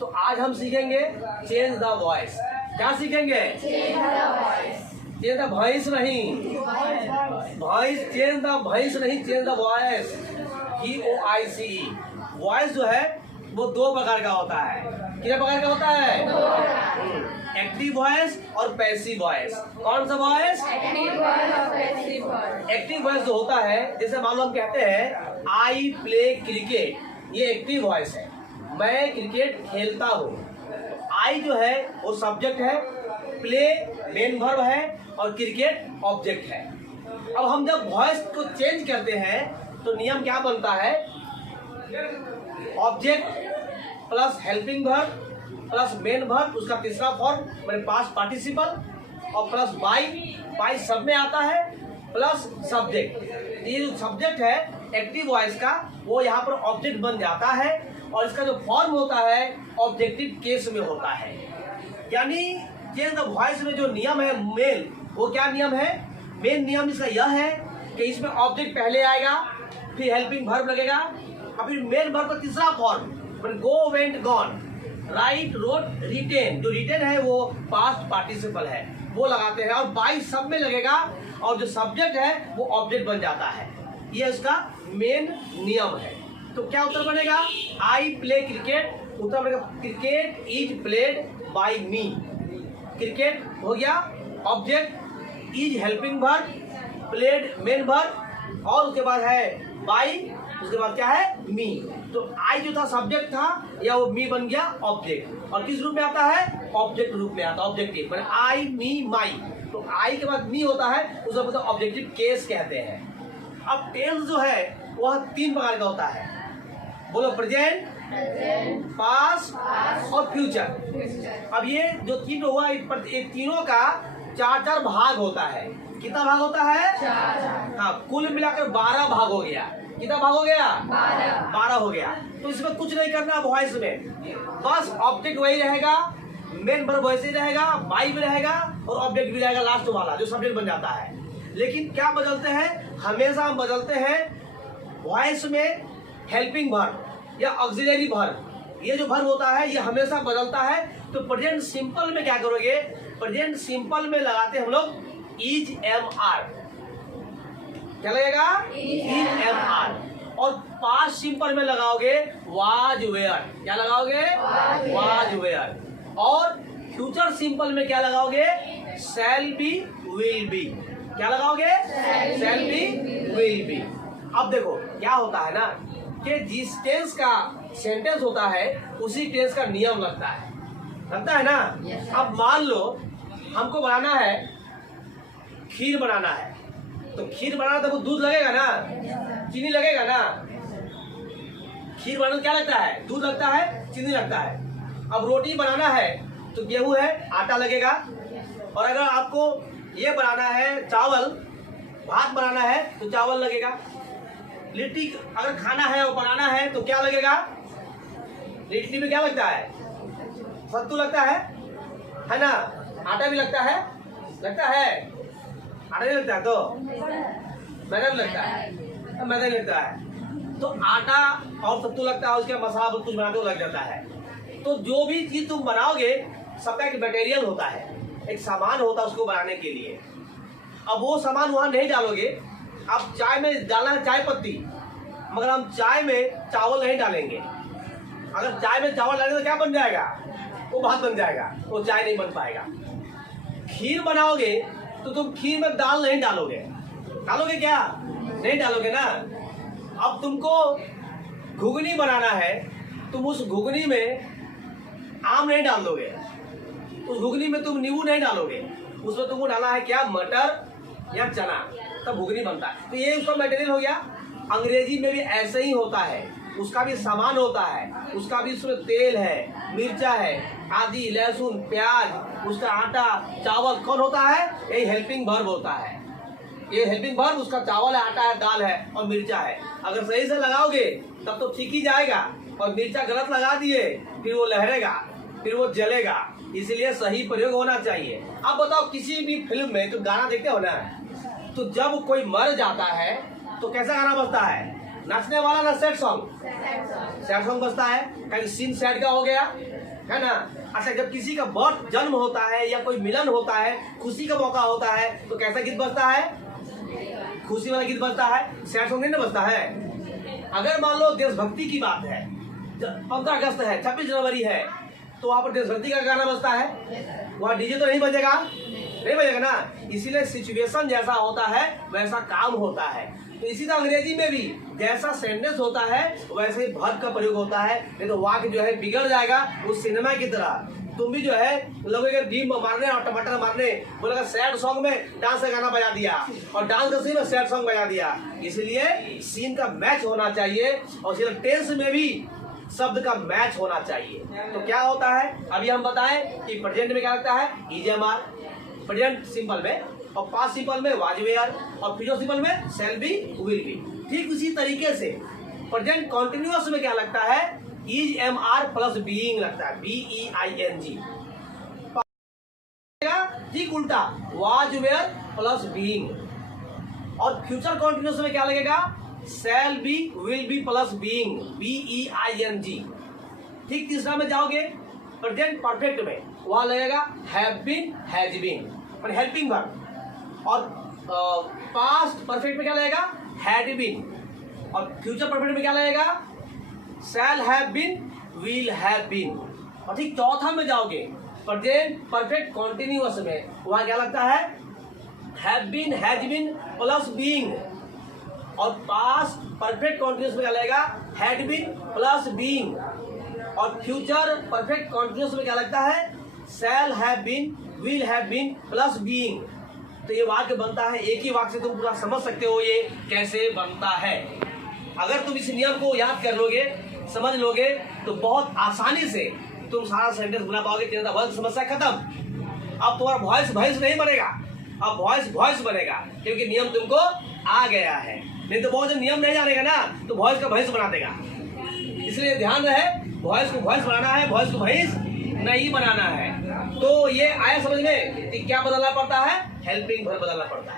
तो आज हम सीखेंगे चेंज द वॉइस। क्या सीखेंगे? चेंज द वॉइस नहीं, वॉइस चेंज द वॉइस नहीं, change the voice. VOICE। Voice जो है वो दो प्रकार का होता है। कितने प्रकार का होता है? एक्टिव वॉइस और पैसिव वॉइस। कौन सा वॉइस? एक्टिव वॉइस जो होता है, जैसे मान लो हम कहते हैं आई प्ले क्रिकेट, ये एक्टिव वॉइस है, मैं क्रिकेट खेलता हूँ। आई जो है वो सब्जेक्ट है, प्ले मेन वर्ब है और क्रिकेट ऑब्जेक्ट है। अब हम जब वॉइस को चेंज करते हैं तो नियम क्या बनता है? Object plus helping verb plus main verb, उसका तीसरा फॉर्म मैंने पास्ट पार्टिसिपल और प्लस बाई सब में आता है, प्लस सब्जेक्ट। ये जो सब्जेक्ट है एक्टिव वॉइस का वो यहाँ पर ऑब्जेक्ट बन जाता है और इसका जो फॉर्म होता है ऑब्जेक्टिव केस में होता है। यानी चेंज द वॉइस में जो नियम है मेन, वो क्या नियम है? मेन नियम इसका यह है कि इसमें ऑब्जेक्ट पहले आएगा, फिर हेल्पिंग वर्ब लगेगा और फिर मेन वर्ब का तीसरा form go, went, gone, write, wrote, written. जो रिटेन है वो पास्ट पार्टिसिपल है, वो लगाते हैं और बाई सब में लगेगा और जो सब्जेक्ट है वो ऑब्जेक्ट बन जाता है। ये उसका मेन नियम है। तो क्या उत्तर बनेगा? I play cricket. उत्तर बनेगा cricket is played by me. Cricket हो गया object, is helping verb, played main verb और उसके बाद है बाई, उसके बाद क्या है? मी। तो आई जो था सब्जेक्ट था या वो मी बन गया ऑब्जेक्ट। और किस रूप में आता है? ऑब्जेक्ट रूप में आता है, ऑब्जेक्टिव। मतलब आई, मी, माई। तो आई के बाद मी होता है, उसे मतलब ऑब्जेक्टिव केस कहते हैं। अब टेंस जो है वह तीन प्रकार का होता है। बोलो, प्रेजेंट, पास्ट और फ्यूचर। अब ये जो तीन हुआ, ये तीनों का चार चार भाग होता है। कितना भाग होता है? हाँ, कुल मिलाकर 12 भाग हो गया। कितना भाग हो गया? 12 हो गया। तो इसमें कुछ नहीं करना वॉइस में, बस ऑब्जेक्ट वही रहेगा, मेन वर्ब वैसे ही रहेगा, बाई भी रहेगा और ऑब्जेक्ट भी रहेगा लास्ट वाला जो सब्जेक्ट बन जाता है। लेकिन क्या बदलते हैं? हमेशा हम बदलते हैं वॉइस में हेल्पिंग वर्ब या ऑक्सिलरी वर्ब। ये जो वर्ब होता है ये हमेशा बदलता है। तो प्रेजेंट सिंपल में क्या करोगे? प्रेजेंट सिंपल में लगाते हैं हम लोग इज MR। क्या लगेगा? Is MR। और पास्ट सिंपल में लगाओगे वाज वेयर। क्या लगाओगे? Was were. और फ्यूचर सिंपल में क्या लगाओगे? Shall be, will be. क्या लगाओगे? Shall be, will be. अब देखो क्या होता है ना कि जिस टेंस का सेंटेंस होता है उसी टेंस का नियम लगता है ना। अब मान लो हमको बनाना है खीर बनाना है, तो खीर बनाना तो दूध लगेगा ना, चीनी लगेगा ना। खीर बनाना क्या लगता है? दूध लगता है, चीनी लगता है। अब रोटी बनाना है तो गेहूं है, आटा लगेगा। और अगर आपको ये बनाना है चावल, भात बनाना है तो चावल लगेगा। लिट्टी अगर खाना है और बनाना है तो क्या लगेगा? लिट्टी में क्या लगता है? सत्तू लगता है ना। आटा भी लगता है, आटा नहीं लगता है तो मैदा भी लगता है, मैदा नहीं लगता है। तो आटा और सत्तू लगता है, उसके मसाला कुछ बनाते हुए लग जाता है। तो जो भी चीज तुम बनाओगे सबका एक मटेरियल होता है, एक सामान होता है उसको बनाने के लिए। अब वो सामान वहां नहीं डालोगे। अब चाय में डालना है चाय पत्ती, मगर हम चाय में चावल नहीं डालेंगे। अगर चाय में चावल डालेंगे तो क्या बन जाएगा? वो भात बन जाएगा, वो चाय नहीं बन पाएगा। खीर बनाओगे तो तुम खीर में दाल नहीं डालोगे। डालोगे क्या? नहीं डालोगे ना। अब तुमको घुगनी बनाना है, तुम उस घुगनी में आम नहीं डाल दोगे, उस घुगनी में तुम नींबू नहीं डालोगे, उसमें तुमको डालना है क्या? मटर या चना, तब घुगनी बनता है। तो ये उसका मटेरियल हो गया। अंग्रेजी में भी ऐसे ही होता है, उसका भी सामान होता है, उसका भी उसमें तेल है, मिर्चा है, आदि, लहसुन, प्याज, उसका आटा, चावल। कौन होता है? यही हेल्पिंग वर्ब होता है। ये हेल्पिंग वर्ब, उसका चावल है, आटा है, दाल है और मिर्चा है। अगर सही से लगाओगे तब तो ठीक ही जाएगा, और मिर्चा गलत लगा दिए फिर वो लहरेगा, फिर वो जलेगा। इसलिए सही प्रयोग होना चाहिए। अब बताओ, किसी भी फिल्म में तुम गाना देखते हो ना, तो जब कोई मर जाता है तो कैसा गाना बजता है? नाचने वाला ना सैड सॉन्ग, सैड सॉन्ग बजता है, कहीं सीन सैड का हो गया है ना। अच्छा, जब किसी का बर्थ जन्म होता है या कोई मिलन होता है, खुशी का मौका होता है, तो कैसा गीत बजता है? खुशी वाला गीत बजता है, सैड सॉन्ग नहीं ना बजता है। अगर मान लो देशभक्ति की बात है, 15 अगस्त है, 26 जनवरी है, तो वहां पर देशभक्ति का गाना बजता है, वहां डीजे तो नहीं बजेगा, नहीं बजेगा ना। इसीलिए सिचुएशन जैसा होता है वैसा काम होता है। तो इसी तरह अंग्रेजी में भी जैसा सेंटेंस होता है वैसे ही वर्ब का प्रयोग होता है, नहीं तो वाक्य जो है बिगड़ जाएगा उस सिनेमा की तरह। तुम भी जो है लोगों के डीम मारने और टमाटर मारने बोलेगा, सैड सॉन्ग में डांस का गाना बजा दिया और डांस का सीन में सैड सॉन्ग बजा दिया। इसलिए सीन का मैच होना चाहिए और इसलिए टेंस में भी शब्द का मैच होना चाहिए। तो क्या होता है अभी हम बताएं कि प्रेजेंट में क्या लगता है? Is am are, present simple में, और पास्ट सिंपल में वाज वेयर, और फ्यूचर सिंपल में शैल बी विल बी। ठीक उसी तरीके से प्रेजेंट कॉन्टिन्यूअस में क्या लगता है? Is am are plus being लगता है, BEING। ठीक उल्टा, वाज वेयर प्लस बीइंग। और फ्यूचर कॉन्टिन्यूअस में क्या लगेगा? Shall be will be plus being, BEING। ठीक तीसरा में जाओगे प्रेजेंट परफेक्ट में, वहां लगेगा हैव बीन, हैज बीन, पर हेल्पिंग वर्ब। और पास्ट परफेक्ट में क्या लगेगा? Had been. और फ्यूचर परफेक्ट में क्या लगेगा? Shall have been, will have been. और ठीक चौथा में जाओगे प्रेजेंट परफेक्ट कॉन्टिन्यूअस में, वहां क्या लगता है? Have been, has been plus being. और पास्ट परफेक्ट कॉन्टिन्यूअस में क्या लगेगा? Had been plus being. और फ्यूचर परफेक्ट कॉन्टिन्यूअस में क्या लगता है? Shall have been, will have been plus being. तो ये वाक्य बनता है, एक ही वाक्य से तुम पूरा समझ सकते हो ये कैसे बनता है। अगर तुम इस नियम को याद कर लोगे, समझ लोगे, तो बहुत आसानी से तुम सारा सेंटेंस बना पाओगे। वर्ग समस्या खत्म। अब तुम्हारा वॉइस नहीं बनेगा, अब वॉइस बनेगा, क्योंकि नियम तुमको आ गया है। नहीं तो बहुत नियम नहीं जानेगा ना, तो वॉइस का भैंस बना देगा। इसलिए ध्यान रहे, वॉइस को वॉइस बनाना है, वॉइस को भैंस नहीं बनाना है। तो ये आया समझ में कि क्या बदलना पड़ता है? हेल्पिंग वर्ब बदलना पड़ता है।